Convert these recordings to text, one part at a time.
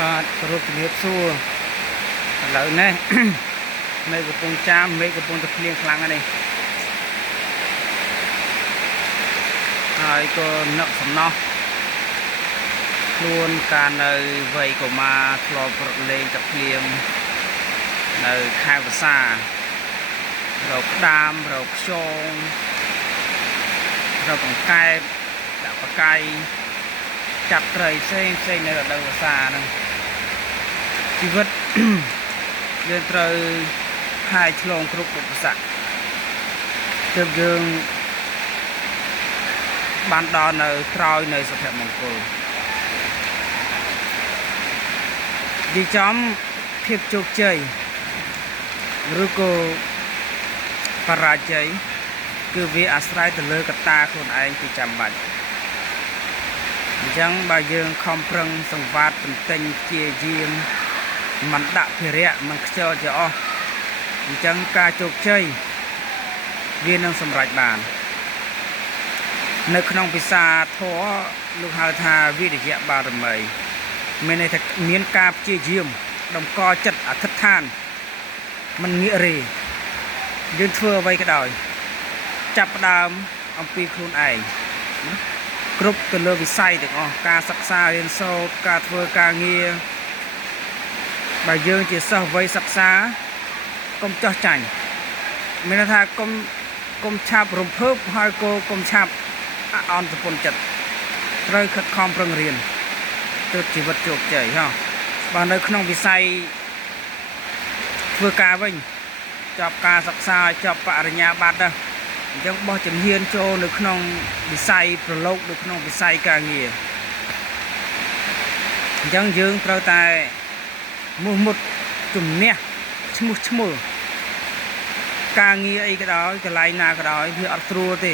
បាទសរុបជំរាបសួរឥឡូវនេះ នៅកំពង់ចាមមេឃកំពុងតែភ្លៀងខ្លាំងណាស់នេះហើយក៏នឹកសំណោះខ្លួនការនៅវ័យកុមារធ្លាប់រត់លេងទឹកភ្លៀងនៅខែវស្សារកក្តាមរកខ្យងរកកង្កែបដាក់បកាយចាប់ត្រីផ្សេងនៅរដូវវស្សាហ្នឹងជីវិត យើងត្រូវហាយឆ្លងគ្រប់ឧបសគ្គទើបយើងបានដល់នៅក្រោយនៃសុភមង្គលនិយាយចំភាពជោគជ័យឬក៏បរាជ័យគឺវាអាស្រ័យទៅលើកត្តាខ្លួនឯងជាចាំបាច់អញ្ចឹងបើយើងខំប្រឹងសង្វាតបន្ទិញជាយាមមិនដាក់ភារៈមិនខ្ជិលជាអស់អញ្ចឹងការជោគជ័យវានឹងសម្រេចបាននៅក្នុងភាសាធម៌លោកហៅថាវិរិយៈបារមីមានន័យថាមានការព្យាយាមតម្កល់ចិត្តអធិដ្ឋានមិនងាករេយើងធ្វើអ្វីក៏ដោយចាប់ផ្ដើមអំពីខ្លួនឯងគ្រប់ទៅលើវិស័យទាំងអស់ការសិក្សារៀនសូត្រការធ្វើការងារបើយើងជាសិស្សវ័យសិក្សាកុំចោះចាញ់មានន័យថាកុំឆាប់រំភើបហើយក៏កុំឆាប់អន់សពុនចិត្តត្រូវខិតខំប្រឹងរៀនទើបជីវិតជោគជ័យហ៎បើនៅក្នុងវិស័យធ្វើការវិញចប់ការសិក្សាចប់បរិញ្ញាបត្រអញ្ចឹងបោះជំហានចូលនៅក្នុងវិស័យប្រឡូកនៅក្នុងវិស័យការងារអញ្ចឹងយើងត្រូវតែមុខមុតជំនះឈ្មោះការងារអីក៏ដោយកន្លែងណាក៏ដោយវាអត់ស្រួលទេ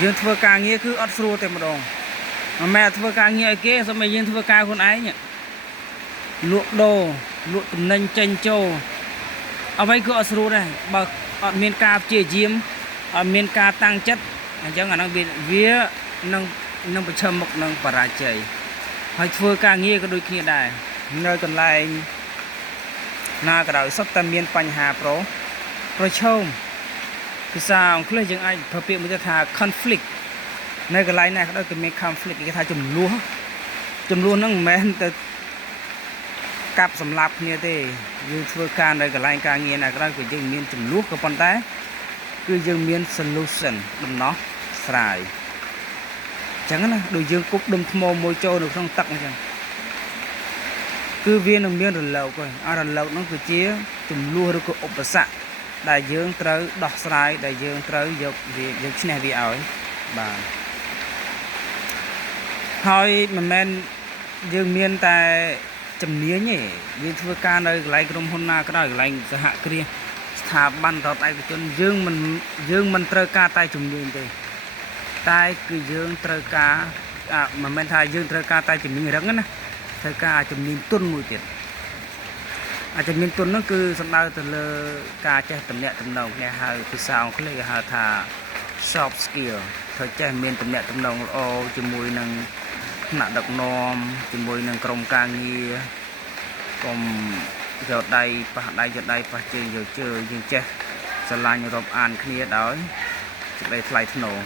យើងធ្វើការងារគឺអត់ស្រួលតែម្ដងមិនមែនធ្វើការងារឲ្យគេសូម្បីយើងធ្វើការខ្លួនឯងលក់ដូរលក់ទំនិញចេញចូលអ្វីក៏អត់ស្រួលដែរបើអត់មានការព្យាយាមអត់មានការតាំងចិត្តអញ្ចឹងអាហ្នឹងវានឹងប្រឈមមុខនឹងបរាជ័យហើយធ្វើការងារក៏ដូចគ្នាដែរនៅកន្លែងណាក៏ដោយសុទ្ធតែមានបញ្ហាប្រឈមភាសាអង់គ្លេសយើងអាចប្រើពាក្យមួយទៅថា conflict នៅកន្លែងណាក៏ដោយគឺមាន conflict គេថាចំនួនហ្នឹងមិនមែនទៅកាប់សម្លាប់គ្នាទេយើងធ្វើការនៅកន្លែងការងារណាក៏ដោយគឺយើងមានចំនួនក៏ប៉ុន្តែគឺយើងមាន solution ដំណោះស្រាយអញ្ចឹងណាដូចយើងគប់ដុំថ្មមួយចូលនៅក្នុងទឹកអញ្ចឹងគឺវានឹងមានរលកហើយអារលកនោះគឺជាចំនួនឬក៏ឧបសគ្គដែលយើងត្រូវដោះស្រាយដែលយើងត្រូវយកឈ្នះវាឲ្យបាទហើយមិនមែនយើងមានតែជំនាញទេយើងធ្វើការនៅកន្លែងក្រុមហ៊ុនណាក៏ដោយកន្លែងសហគ្រាសស្ថាប័នរដ្ឋឯកជនយើងមិនត្រូវការតែជំនាញទេតែគឺយើងត្រូវការមិនមែនថាយើងត្រូវការតែជំនាញរឹងណាត្រូវការជំនាញទុនមួយទៀតជំនាញទុននោះគឺសំដៅទៅលើការចេះទំនាក់ទំនងគ្នាហៅភាសាអង់គ្លេសគេហៅថា soft skill ត្រូវចេះមានទំនាក់ទំនងល្អជាមួយនឹងថ្នាក់ដឹកនាំជាមួយនឹងក្រុមការងារកុំយកដៃប៉ះដៃយកដៃប៉ះជើងយកជើងយើងចេះស្រឡាញ់រាប់អានគ្នាដោយសេចក្តីថ្លៃថ្នូរ